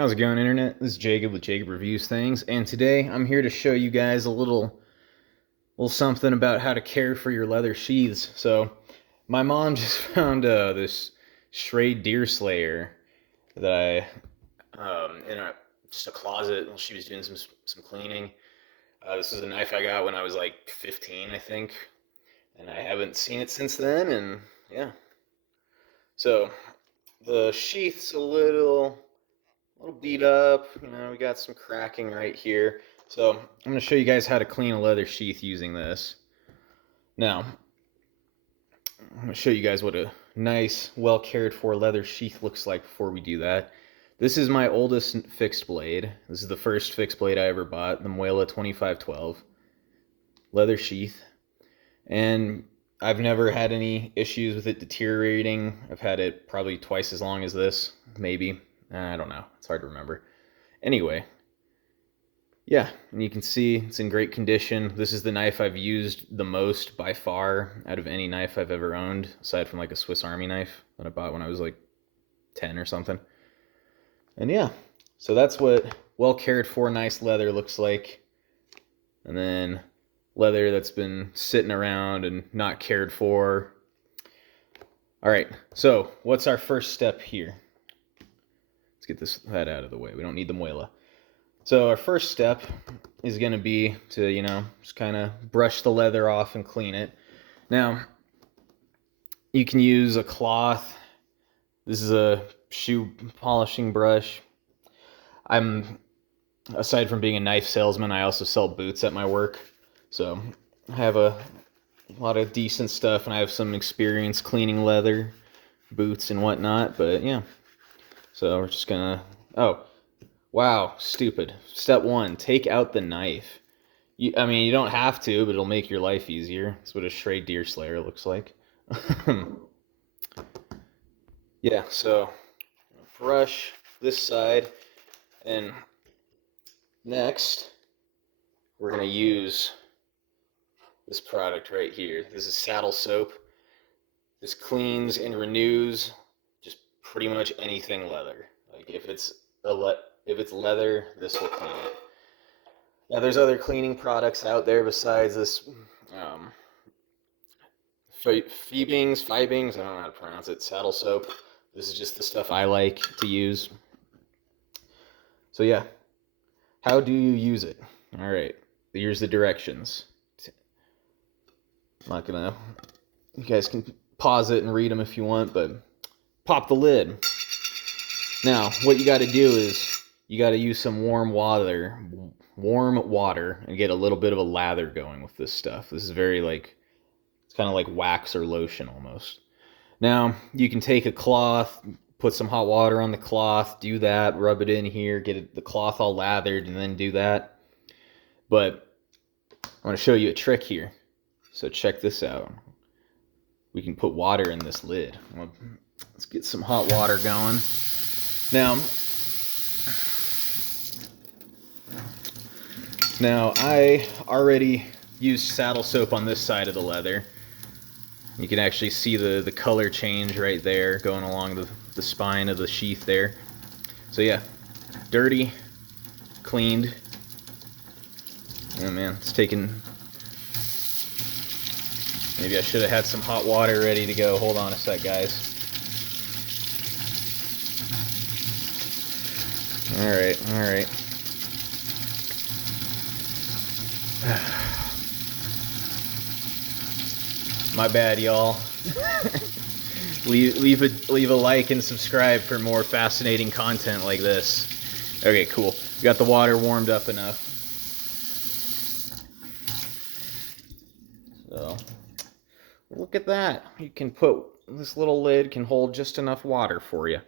How's it going, internet? This is Jacob with Jacob Reviews Things, and today I'm here to show you guys a little something about how to care for your leather sheaths. So, my mom just found this Schrade Deer Slayer that in just a closet while she was doing some cleaning. This is a knife I got when I was like 15, I think, and I haven't seen it since then. And yeah, so the sheath's a little beat up. We got some cracking right here. So I'm going to show you guys how to clean a leather sheath using this. Now, I'm going to show you guys what a nice, well cared for leather sheath looks like before we do that. This is my oldest fixed blade. This is the first fixed blade I ever bought, the Muela 2512 leather sheath. And I've never had any issues with it deteriorating. I've had it probably twice as long as this, maybe. I don't know. It's hard to remember. Anyway, yeah, and you can see it's in great condition. This is the knife I've used the most by far out of any knife I've ever owned, aside from like a Swiss Army knife that I bought when I was like 10 or something. And yeah, so that's what well cared for nice leather looks like. And then leather that's been sitting around and not cared for. All right, so what's our first step here? Let's get that out of the way. We don't need the muela. So our first step is going to be to, just kind of brush the leather off and clean it. Now, you can use a cloth. This is a shoe polishing brush. Aside from being a knife salesman, I also sell boots at my work. So I have a lot of decent stuff, and I have some experience cleaning leather, boots, and whatnot. But yeah, so we're just gonna, oh, wow, stupid. Step one, take out the knife. You don't have to, but it'll make your life easier. That's what a Schrade Deer Slayer looks like. Yeah, so brush this side, and next we're gonna use this product right here. This is saddle soap. This cleans and renews just pretty much anything leather. Like if it's leather, this will clean it. Now there's other cleaning products out there besides this Fibings, I don't know how to pronounce it, saddle soap. This is just the stuff I like to use. So yeah, how do you use it? All right, here's the directions. I'm not gonna, you guys can pause it and read them if you want, but pop the lid. Now, what you got to do is you got to use some warm water, and get a little bit of a lather going with this stuff. This is very it's kind of like wax or lotion almost. Now, you can take a cloth, put some hot water on the cloth, do that, rub it in here, get the cloth all lathered, and then do that. But I want to show you a trick here. So check this out. We can put water in this lid. Let's get some hot water going. Now I already used saddle soap on this side of the leather. You can actually see the color change right there going along the spine of the sheath there. So yeah, dirty, cleaned. Oh man, it's taking... Maybe I should have had some hot water ready to go. Hold on a sec, guys. All right. My bad, y'all. leave a like and subscribe for more fascinating content like this. Okay, cool. We got the water warmed up enough. So, look at that. You can this little lid can hold just enough water for you.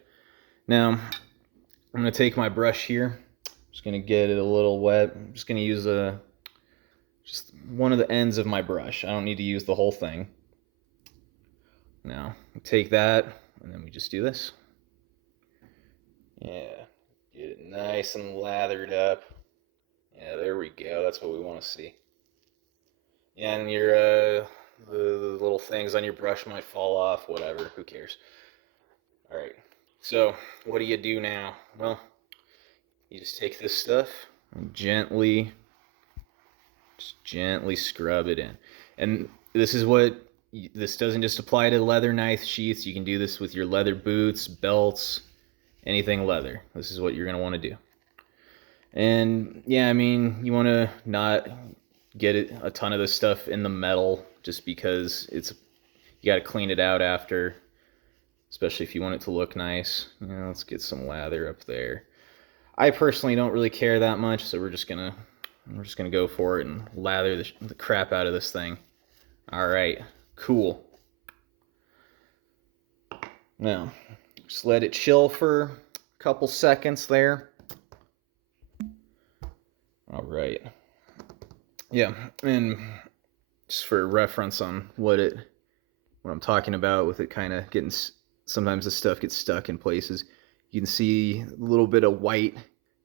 Now, I'm going to take my brush here. Just going to get it a little wet. I'm just going to use just one of the ends of my brush. I don't need to use the whole thing. Now, take that, and then we just do this. Yeah, get it nice and lathered up. Yeah, there we go. That's what we want to see. And your the little things on your brush might fall off, whatever, who cares. All right, so what do you do now? Well, you just take this stuff and gently scrub it in. And this is what, this doesn't just apply to leather knife sheaths. You can do this with your leather boots, belts, anything leather. This is what you're going to want to do. And yeah, I mean, you want to not get a ton of this stuff in the metal just because you got to clean it out after, especially if you want it to look nice. Let's get some lather up there. I personally don't really care that much, so we're just gonna go for it and lather the crap out of this thing. All right, cool. Now, just let it chill for a couple seconds there. All right. Yeah, and just for reference on what I'm talking about with it kind of getting, sometimes the stuff gets stuck in places. You can see a little bit of white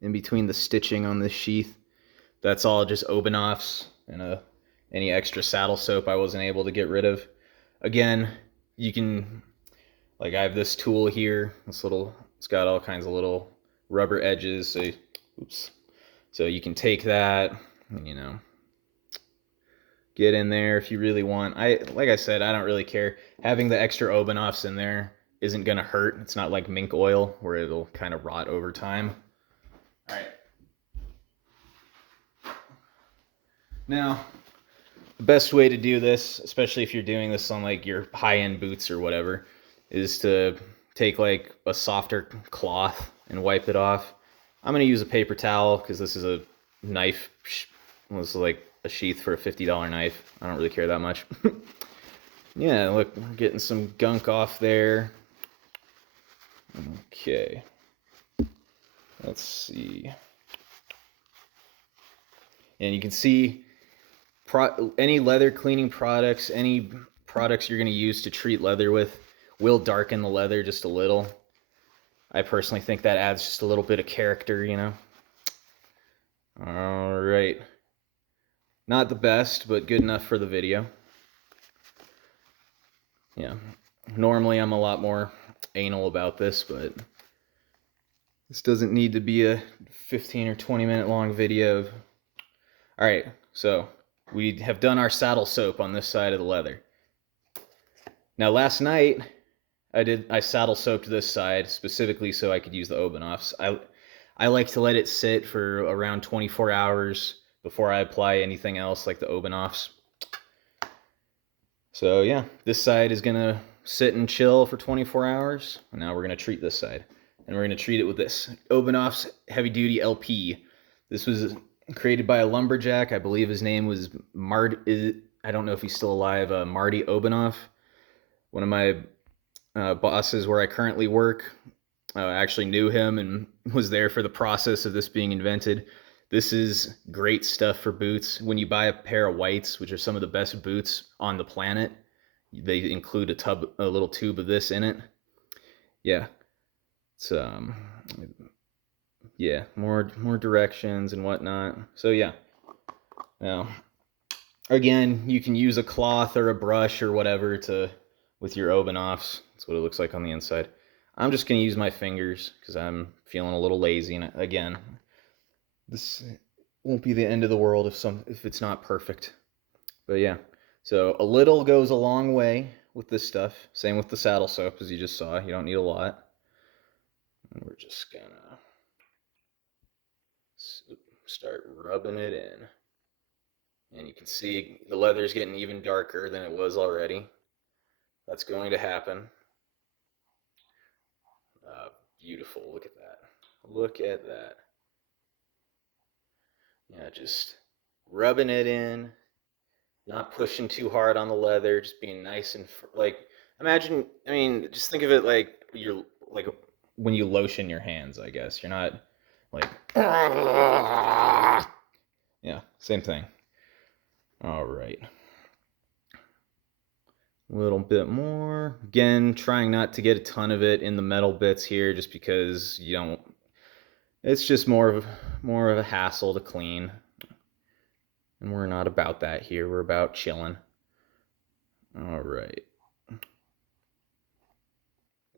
in between the stitching on this sheath. That's all just Obanoffs and any extra saddle soap I wasn't able to get rid of. Again, you can, like, I have this tool here. It's got all kinds of little rubber edges. So, oops. So you can take that, get in there if you really want. Like I said, I don't really care. Having the extra Obanoffs in there isn't gonna hurt. It's not like mink oil where it'll kind of rot over time. All right. Now, the best way to do this, especially if you're doing this on like your high-end boots or whatever, is to take like a softer cloth and wipe it off. I'm gonna use a paper towel because this is a knife. This is like a sheath for a $50 knife. I don't really care that much. Yeah, look, we're getting some gunk off there. Okay. Let's see. And you can see any leather cleaning products, any products you're going to use to treat leather with will darken the leather just a little. I personally think that adds just a little bit of character, All right. Not the best, but good enough for the video. Yeah. Normally I'm a lot more anal about this, but this doesn't need to be a 15 or 20 minute long video. All right, so we have done our saddle soap on this side of the leather. Now last night I saddle soaped this side specifically so I could use the Obanoffs. I like to let it sit for around 24 hours before I apply anything else like the Obanoffs. So yeah, this side is gonna sit and chill for 24 hours. And now we're gonna treat this side. And we're gonna treat it with this Obanoffs Heavy Duty LP. This was created by a lumberjack. I believe his name was I don't know if he's still alive, Marty Obanoff. One of my bosses where I currently work actually knew him and was there for the process of this being invented. This is great stuff for boots. When you buy a pair of whites, which are some of the best boots on the planet, they include a little tube of this in it. Yeah, it's yeah, more directions and whatnot. So yeah, now again, you can use a cloth or a brush or whatever with your Obanoffs. That's what it looks like on the inside. I'm just gonna use my fingers because I'm feeling a little lazy. And again, this won't be the end of the world if it's not perfect. But yeah, so a little goes a long way with this stuff. Same with the saddle soap, as you just saw. You don't need a lot. And we're just gonna start rubbing it in. And you can see the leather's getting even darker than it was already. That's going to happen. Beautiful. Look at that. Look at that. Yeah, just rubbing it in, not pushing too hard on the leather, just being nice and like, just think of it like you're like when you lotion your hands, I guess. You're not like, yeah, same thing. All right. A little bit more. Again, trying not to get a ton of it in the metal bits here just because it's just more of a hassle to clean. And we're not about that here. We're about chilling. All right.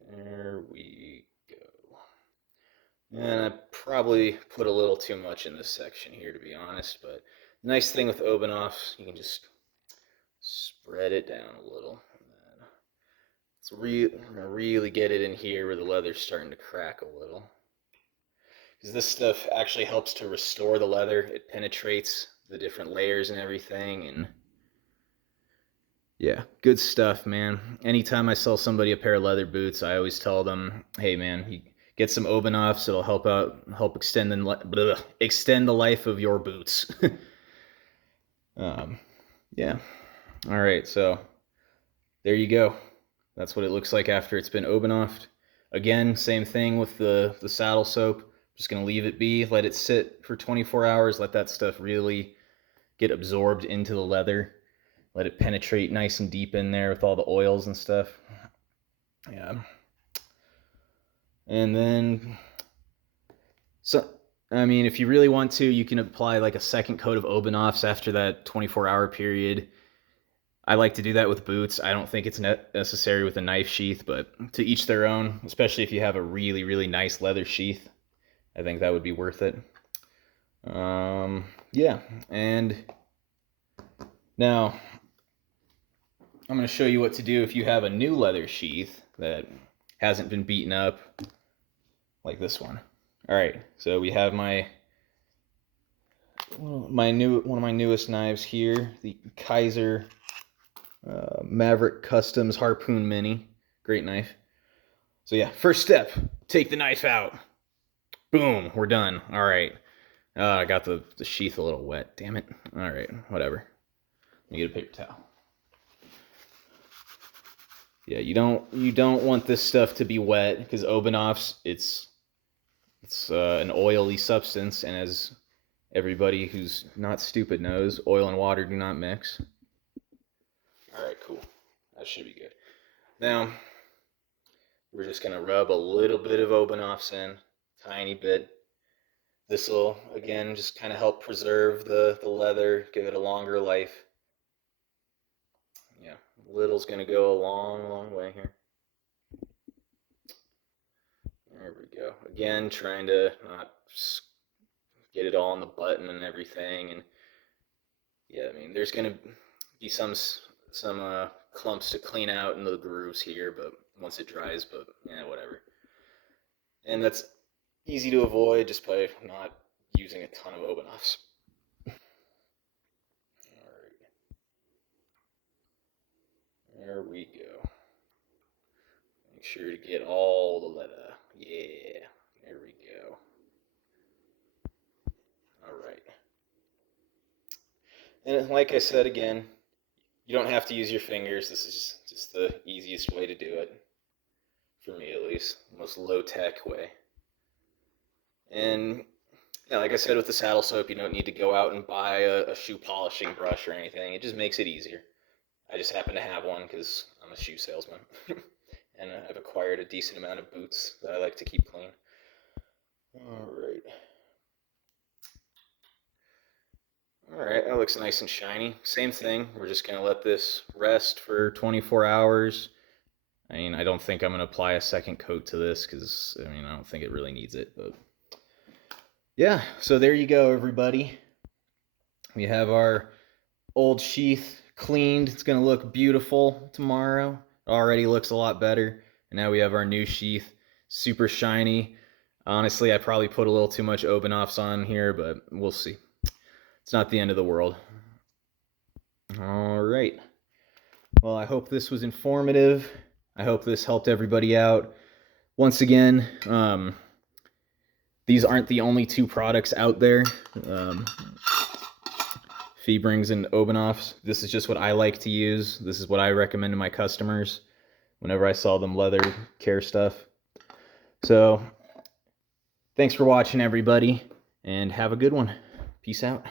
There we go. And I probably put a little too much in this section here, to be honest, but the nice thing with Obanoffs, you can just spread it down a little. Let's really get it in here where the leather's starting to crack a little. Because this stuff actually helps to restore the leather. It penetrates the different layers and everything, and yeah, good stuff, man. Anytime I sell somebody a pair of leather boots, I always tell them, hey man, you get some Obanoffs, it'll help extend the life of your boots. Yeah. All right, so there you go. That's what it looks like after it's been Obanoffed. Again, same thing with the saddle soap. Just gonna leave it be, let it sit for 24 hours, let that stuff really get absorbed into the leather. Let it penetrate nice and deep in there with all the oils and stuff. Yeah. And then, so, I mean, if you really want to, you can apply like a second coat of Obanoffs after that 24-hour period. I like to do that with boots. I don't think it's necessary with a knife sheath, but to each their own, especially if you have a really, really nice leather sheath. I think that would be worth it. Yeah, and now I'm going to show you what to do if you have a new leather sheath that hasn't been beaten up, like this one. All right, so we have one of my newest knives here, the Kaiser Maverick Customs Harpoon Mini. Great knife. So yeah, first step, take the knife out. Boom, we're done. All right. I got the sheath a little wet. Damn it. All right, whatever. Let me get a paper towel. Yeah, you don't want this stuff to be wet because Obanoffs, it's an oily substance, and as everybody who's not stupid knows, oil and water do not mix. All right, cool. That should be good. Now, we're just gonna rub a little bit of Obanoffs in, tiny bit. This will, again, just kind of help preserve the leather, give it a longer life. Yeah, little's going to go a long, long way here. There we go. Again, trying to not get it all on the button and everything. And yeah, I mean, there's going to be some clumps to clean out in the grooves here, but once it dries, but yeah, whatever. And that's easy to avoid just by not using a ton of Obanoffs. Alright. There we go. Make sure to get all the leather. Yeah. There we go. Alright. And like I said again, you don't have to use your fingers. This is just the easiest way to do it. For me at least. The most low-tech way. And yeah, like I said with the saddle soap, you don't need to go out and buy a shoe polishing brush or anything. It just makes it easier. I just happen to have one because I'm a shoe salesman. And I've acquired a decent amount of boots that I like to keep clean. Alright. Alright, that looks nice and shiny. Same thing, we're just going to let this rest for 24 hours. I mean, I don't think I'm going to apply a second coat to this because, I mean, I don't think it really needs it. But yeah, so there you go, everybody. We have our old sheath cleaned. It's going to look beautiful tomorrow. It already looks a lot better. And now we have our new sheath, super shiny. Honestly, I probably put a little too much Obanoffs on here, but we'll see. It's not the end of the world. All right. Well, I hope this was informative. I hope this helped everybody out. Once again, these aren't the only two products out there. Feebrings and Obanoffs. This is just what I like to use. This is what I recommend to my customers whenever I sell them leather care stuff. So, thanks for watching, everybody, and have a good one. Peace out.